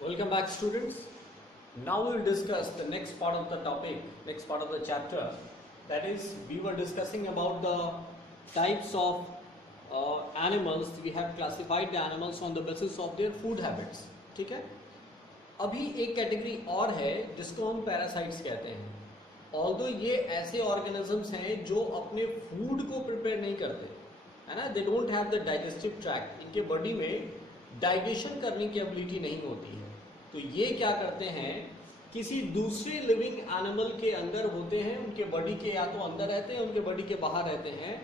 Welcome back, students. Now we will discuss the next part of the topic, next part of the chapter. That is, we were discussing about the types of animals. We have classified the animals on the basis of their food habits. ठीक है? अभी एक category और है जिसको हम parasites कहते हैं. ऑल्दो ये ऐसे ऑर्गेनिजम्स हैं जो अपने फूड को प्रिपेयर नहीं करते, है ना. They don't have the digestive tract. इनके बॉडी में डाइजेशन करने की एबिलिटी नहीं होती है. तो ये क्या करते हैं, किसी दूसरे लिविंग एनिमल के अंदर होते हैं, उनके बॉडी के या तो अंदर रहते हैं, उनके बॉडी के बाहर रहते हैं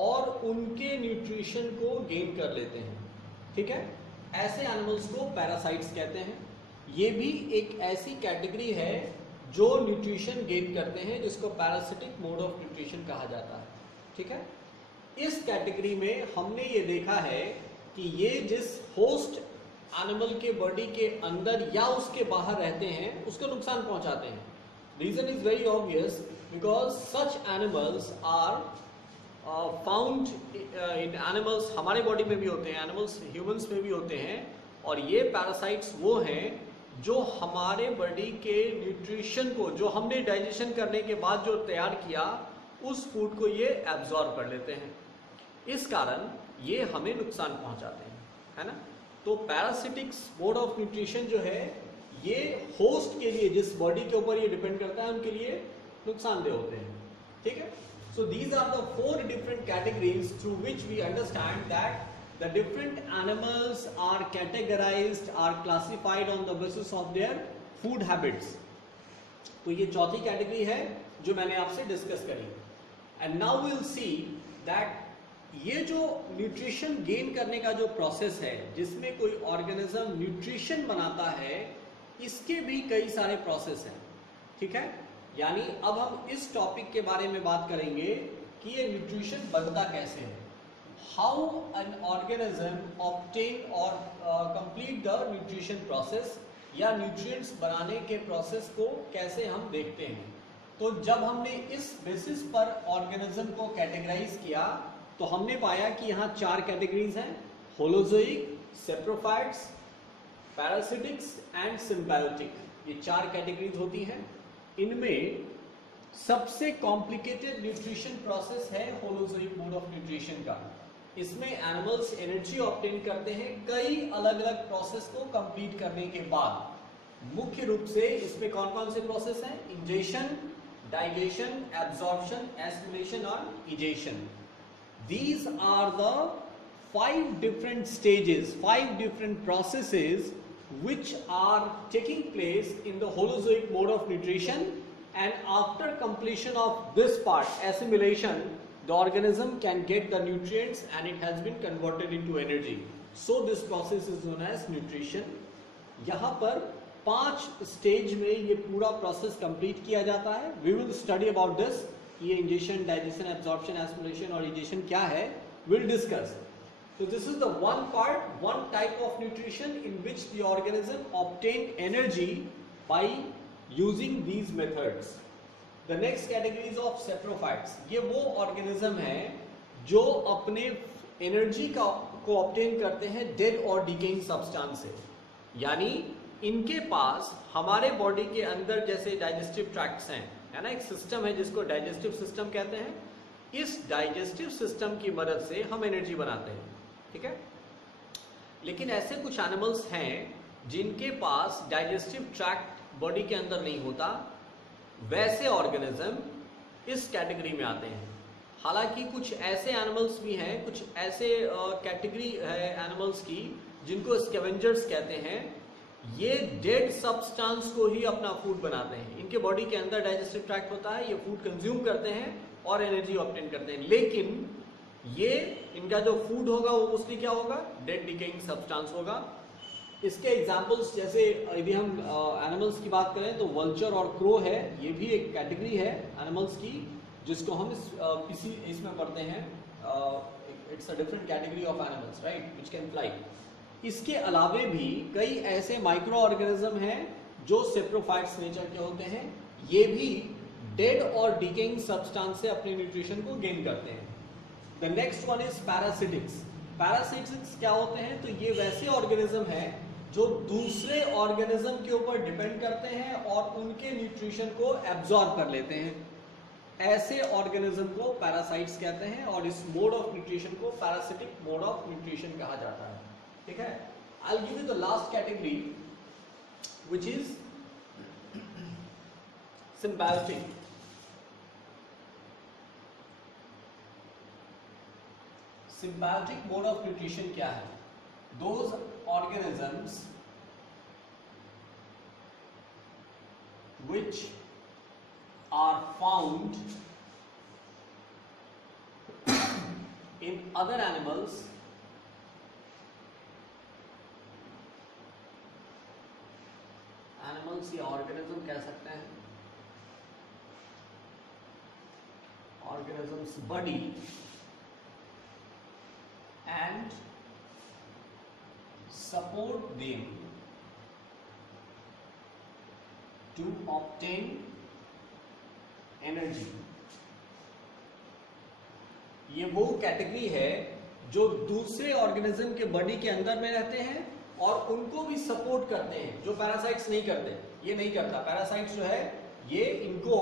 और उनके न्यूट्रिशन को गेन कर लेते हैं. ठीक है, ऐसे एनिमल्स को पैरासाइट्स कहते हैं. ये भी एक ऐसी कैटेगरी है जो न्यूट्रिशन गेन करते हैं, जिसको पैरासिटिक मोड ऑफ न्यूट्रिशन कहा जाता है. ठीक है, इस कैटेगरी में हमने ये देखा है कि ये जिस होस्ट एनिमल के बॉडी के अंदर या उसके बाहर रहते हैं उसको नुकसान पहुंचाते हैं. Reason is very obvious, because such animals are found in animals. हमारे बॉडी में भी होते हैं एनिमल्स, ह्यूमंस में भी होते हैं. और ये पैरासाइट्स वो हैं जो हमारे बॉडी के न्यूट्रिशन को, जो हमने डाइजेशन करने के बाद जो तैयार किया, उस फूड को ये एब्जॉर्ब कर लेते हैं. इस कारण ये हमें नुकसान पहुंचाते हैं, है ना. तो पैरासिटिक्स मोड ऑफ न्यूट्रिशन जो है ये होस्ट के लिए, जिस बॉडी के ऊपर ये डिपेंड करता है, उनके लिए नुकसानदेह होते हैं. ठीक है, so these are the 4 different categories through which we understand that the different animals are categorized, are classified on the basis of their food habits. तो ये चौथी कैटेगरी है जो मैंने आपसे डिस्कस करी. And now we will see that ये जो न्यूट्रिशन गेन करने का जो प्रोसेस है, जिसमें कोई ऑर्गेनिज्म न्यूट्रिशन बनाता है, इसके भी कई सारे प्रोसेस हैं. ठीक है, यानी अब हम इस टॉपिक के बारे में बात करेंगे कि ये न्यूट्रिशन बनता कैसे है. How an organism obtain or complete the nutrition process, या nutrients बनाने के प्रोसेस को कैसे हम देखते हैं. तो जब हमने इस बेसिस पर ऑर्गेनिज्म को कैटेगराइज किया तो हमने पाया कि यहाँ 4 कैटेगरीज हैं: होलोजोइक, सेप्रोफाइट्स, पैरासिटिक्स एंड सिम्बायोटिक. ये 4 कैटेगरीज होती हैं. इनमें सबसे कॉम्प्लिकेटेड न्यूट्रिशन प्रोसेस है होलोजोइक मोड ऑफ न्यूट्रिशन का. इसमें एनिमल्स एनर्जी ऑब्टेन करते हैं कई अलग अलग प्रोसेस को कंप्लीट करने के बाद. मुख्य रूप से इसमें कौन कौन से प्रोसेस हैं? इंजेशन, डाइजेशन, एब्जॉर्प्शन, एसिमिलेशन और egestion. These are the 5 different stages, 5 different processes which are taking place in the holozoic mode of nutrition, and after completion of this part, assimilation, the organism can get the nutrients and it has been converted into energy. So this process is known as nutrition. यहाँ पर 5 stage में ये पूरा process complete किया जाता है. We will study about this. ये ingestion, digestion, absorption, assimilation और इजेशन क्या है, we'll discuss. So this is the one part, one type of nutrition in which the organism obtain energy by using these methods. The next category is of saprophytes. ये वो organism हैं जो अपने energy को obtain करते हैं dead और decaying substance से. यानी इनके पास हमारे बॉडी के अंदर जैसे डाइजेस्टिव ट्रैक्ट्स हैं, है ना, एक सिस्टम है जिसको डाइजेस्टिव सिस्टम कहते हैं. इस डाइजेस्टिव सिस्टम की मदद से हम एनर्जी बनाते हैं. ठीक है, लेकिन ऐसे कुछ एनिमल्स हैं जिनके पास डाइजेस्टिव ट्रैक्ट बॉडी के अंदर नहीं होता. वैसे ऑर्गेनिज्म इस कैटेगरी में आते हैं. हालांकि कुछ ऐसे एनिमल्स भी हैं, कुछ ऐसे कैटेगरी है एनिमल्स की जिनको स्कैवेंजर्स कहते हैं. ये डेड सब्सटेंस को ही अपना फूड बनाते हैं. इनके बॉडी के अंदर डाइजेस्टिव ट्रैक्ट होता है, ये फूड कंज्यूम करते हैं और एनर्जी ऑब्टेन करते हैं. लेकिन ये इनका जो फूड होगा वो मोस्टली क्या होगा? डेड डिकेइंग सब्सटेंस होगा. इसके एग्जाम्पल्स जैसे यदि हम एनिमल्स की बात करें तो वल्चर और क्रो है. ये भी एक कैटेगरी है एनिमल्स की जिसको हम इसमें पढ़ते हैं. It's a different category of animals, right, which can fly. इसके अलावे भी कई ऐसे माइक्रो ऑर्गेनिज्म हैं जो सेप्रोफाइट्स नेचर के होते हैं. ये भी डेड और डिकेइंग सब्सटेंस से अपने न्यूट्रिशन को गेन करते हैं. The next one is parasitics. Parasitics क्या होते हैं? तो ये वैसे ऑर्गेनिज्म हैं जो दूसरे ऑर्गेनिज्म के ऊपर डिपेंड करते हैं और उनके न्यूट्रिशन को एब्जॉर्ब कर लेते हैं, ऐसे ऑर्गेनिज्म को पैरासाइट्स कहते हैं और इस मोड ऑफ न्यूट्रिशन को पैरासिटिक मोड ऑफ न्यूट्रिशन कहा जाता है। ठीक है, I will give you the last category which is symbiotic. Symbiotic mode of nutrition क्या है? Those organisms which are found in other animals या organism कह सकते हैं, organism's body and support them to obtain energy। ये वो category है जो दूसरे ऑर्गेनिज्म के बॉडी के अंदर में रहते हैं और उनको भी सपोर्ट करते हैं, जो पैरासाइट्स नहीं करते। ये नहीं करता, पैरासाइट्स जो है ये इनको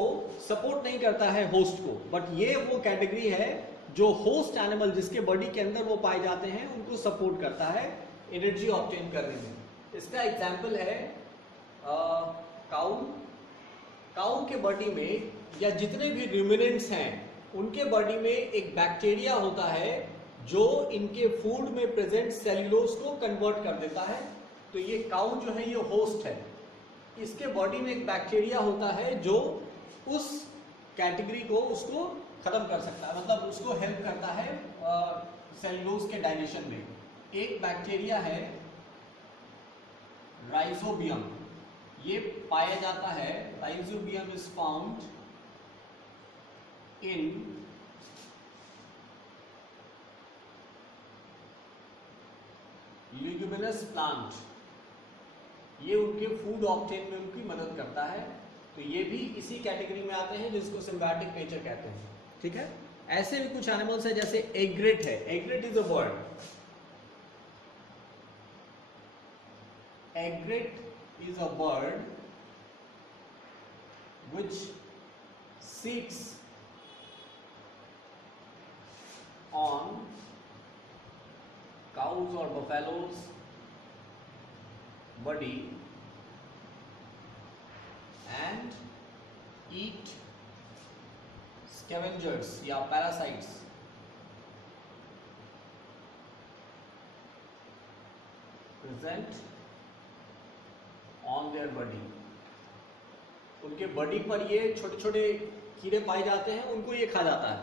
सपोर्ट नहीं करता है होस्ट को, बट ये वो कैटेगरी है जो होस्ट एनिमल जिसके बॉडी के अंदर वो पाए जाते हैं उनको सपोर्ट करता है एनर्जी ऑब्टेन करने में। इसका एग्जाम्पल है काऊ। काऊ के बॉडी में या जितने भी रूमिनेंट्स हैं उनके बॉडी में एक बैक्टीरिया होता है जो इनके फूड में प्रेजेंट सेल्यूलोज को कन्वर्ट कर देता है। तो ये काऊ जो है ये होस्ट है, इसके बॉडी में एक बैक्टीरिया होता है जो उस कैटेगरी को उसको खत्म कर सकता है, मतलब उसको हेल्प करता है सेल्यूलोज के डाइजेशन में। एक बैक्टीरिया है राइजोबियम, ये पाया जाता है, rhizobium is found in leguminous plant. ये उनके फूड ऑब्टेन में उनकी मदद करता है। तो ये भी इसी कैटेगरी में आते हैं जिसको सिम्बायोटिक नेचर कहते हैं। ठीक है, ऐसे भी कुछ एनिमल्स है जैसे एग्रेट है। एग्रेट is a bird. Egret is a bird which sits on cows or buffaloes body and eat scavengers या parasites present on their body। उनके बॉडी पर ये छोटे छोटे कीड़े पाए जाते हैं, उनको ये खा जाता है।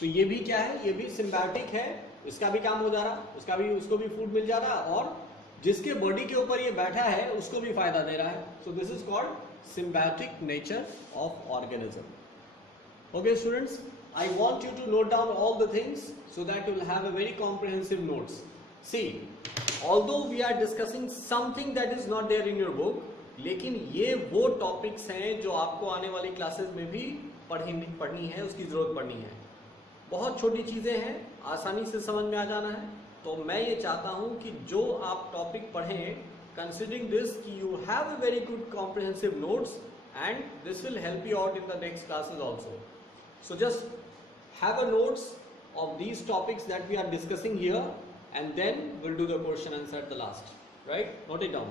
तो ये भी क्या है, ये भी सिम्बायोटिक है, इसका भी काम हो जा रहा, उसका भी उसको भी फूड मिल जा रहा और जिसके बॉडी के ऊपर ये बैठा है उसको भी फायदा दे रहा है। So this is called symbiotic nature of organism। Okay students, I want you to note down all the things so that you will have a very comprehensive notes। See, although we are discussing something that is not there in your book, लेकिन ये वो topics हैं जो आपको आने वाली classes में भी पढ़नी है, उसकी जरूरत पड़नी है। बहुत छोटी चीजें हैं, आसानी से समझ में आ जाना है। तो मैं ये चाहता हूँ कि जो आप टॉपिक पढ़ें, considering this कि you have a very good comprehensive notes and this will help you out in the next classes also। So just have a notes of these topics that we are discussing here and then we'll do the question answer at the last, right? Note it down।